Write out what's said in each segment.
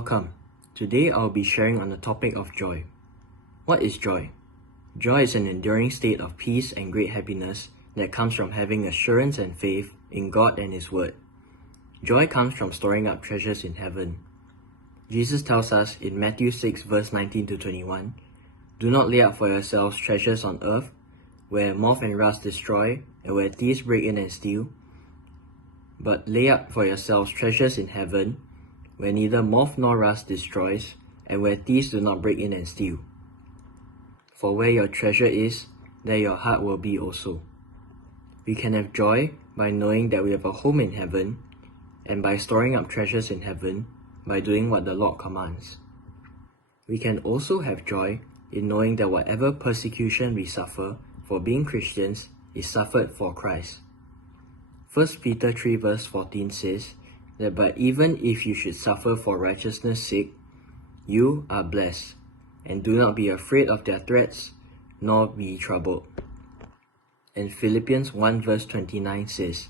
Welcome. Today I'll be sharing on the topic of joy. What is joy? Joy is an enduring state of peace and great happiness that comes from having assurance and faith in God and His Word. Joy comes from storing up treasures in heaven. Jesus tells us in Matthew 6 verse 19 to 21, "Do not lay up for yourselves treasures on earth, where moth and rust destroy, and where thieves break in and steal, but lay up for yourselves treasures in heaven, where neither moth nor rust destroys, and where thieves do not break in and steal. For where your treasure is, there your heart will be also." We can have joy by knowing that we have a home in heaven, and by storing up treasures in heaven by doing what the Lord commands. We can also have joy in knowing that whatever persecution we suffer for being Christians is suffered for Christ. 1 Peter 3 verse 14 says that, "But even if you should suffer for righteousness' sake, you are blessed, and do not be afraid of their threats, nor be troubled." And Philippians 1 verse 29 says,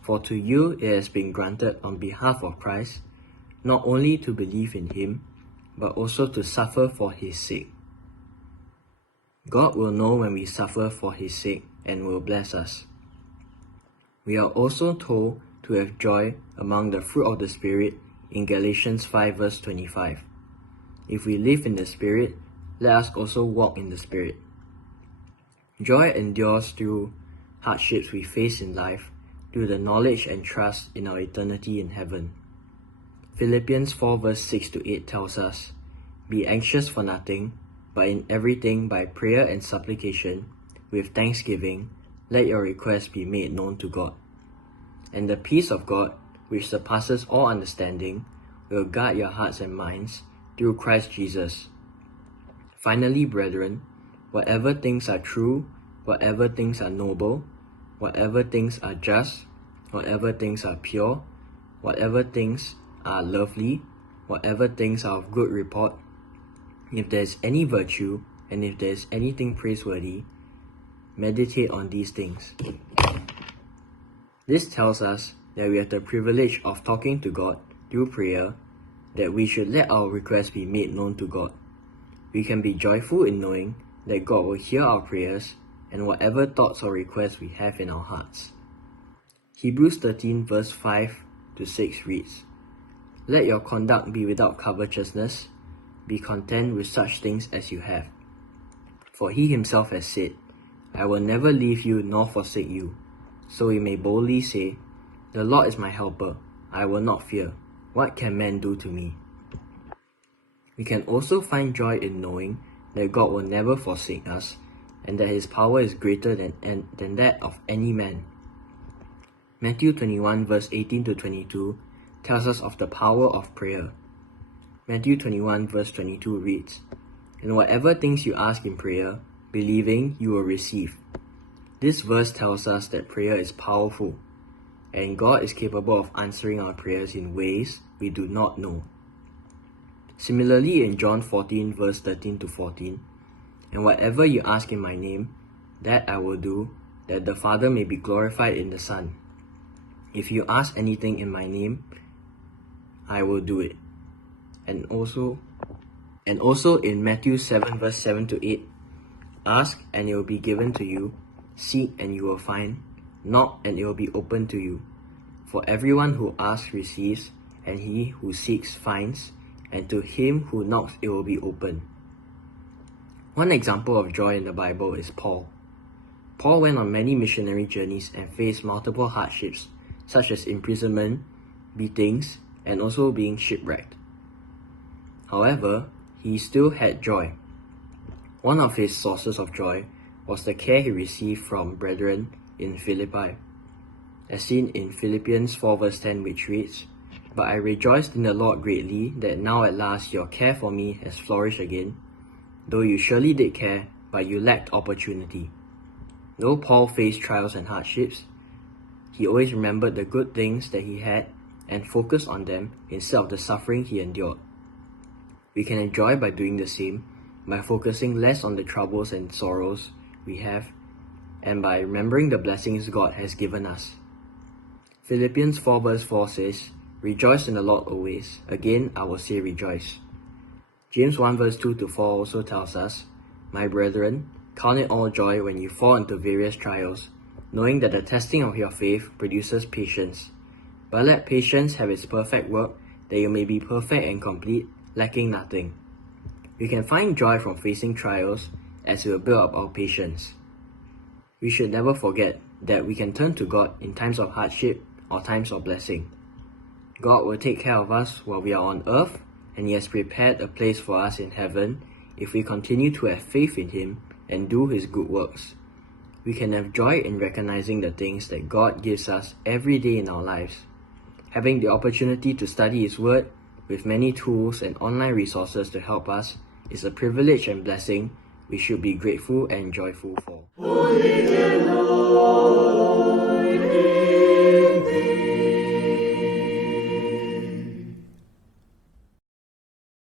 "For to you it has been granted on behalf of Christ, not only to believe in Him, but also to suffer for His sake." God will know when we suffer for His sake and will bless us. We are also told to have joy among the fruit of the Spirit in Galatians 5 verse 25. If we live in the Spirit, let us also walk in the Spirit. Joy endures through hardships we face in life, through the knowledge and trust in our eternity in heaven. Philippians 4 verse 6 to 8 tells us, "Be anxious for nothing, but in everything by prayer and supplication, with thanksgiving, let your requests be made known to God. And the peace of God, which surpasses all understanding, will guard your hearts and minds through Christ Jesus. Finally, brethren, whatever things are true, whatever things are noble, whatever things are just, whatever things are pure, whatever things are lovely, whatever things are of good report, if there is any virtue, and if there is anything praiseworthy, meditate on these things." This tells us that we have the privilege of talking to God through prayer, that we should let our requests be made known to God. We can be joyful in knowing that God will hear our prayers and whatever thoughts or requests we have in our hearts. Hebrews 13 verse 5 to 6 reads, "Let your conduct be without covetousness. Be content with such things as you have. For He Himself has said, 'I will never leave you nor forsake you.' So we may boldly say, 'The Lord is my helper. I will not fear. What can man do to me?'" We can also find joy in knowing that God will never forsake us, and that His power is greater than that of any man. Matthew 21 verse 18 to 22 tells us of the power of prayer. Matthew 21 verse 22 reads, "And whatever things you ask in prayer, believing, you will receive." This verse tells us that prayer is powerful, and God is capable of answering our prayers in ways we do not know. Similarly, in John 14 verse 13 to 14, "And whatever you ask in my name, that I will do, that the Father may be glorified in the Son. If you ask anything in my name, I will do it." And also in Matthew 7 verse 7 to 8, "Ask and it will be given to you, seek and you will find, knock and it will be opened to you. For everyone who asks receives, and he who seeks finds, and to him who knocks it will be opened." One example of joy in the Bible is Paul. Paul went on many missionary journeys and faced multiple hardships, such as imprisonment, beatings, and also being shipwrecked. However, he still had joy. One of his sources of joy was the care he received from brethren in Philippi, as seen in Philippians 4 verse 10, which reads, "But I rejoiced in the Lord greatly that now at last your care for me has flourished again, though you surely did care, but you lacked opportunity." Though Paul faced trials and hardships, he always remembered the good things that he had and focused on them instead of the suffering he endured. We can enjoy by doing the same, by focusing less on the troubles and sorrows we have, and by remembering the blessings God has given us. Philippians 4 verse 4 says, Rejoice in the Lord always. Again, I will say rejoice. James 1 verse 2 to 4 also tells us, My brethren, count it all joy when you fall into various trials, knowing that the testing of your faith produces patience. But let patience have its perfect work, that you may be perfect and complete, lacking nothing. We can find joy from facing trials as it will build up our patience. We should never forget that we can turn to God in times of hardship or times of blessing. God will take care of us while we are on earth, and He has prepared a place for us in heaven if we continue to have faith in Him and do His good works. We can have joy in recognizing the things that God gives us every day in our lives. Having the opportunity to study His Word with many tools and online resources to help us is a privilege and blessing we should be grateful and joyful for.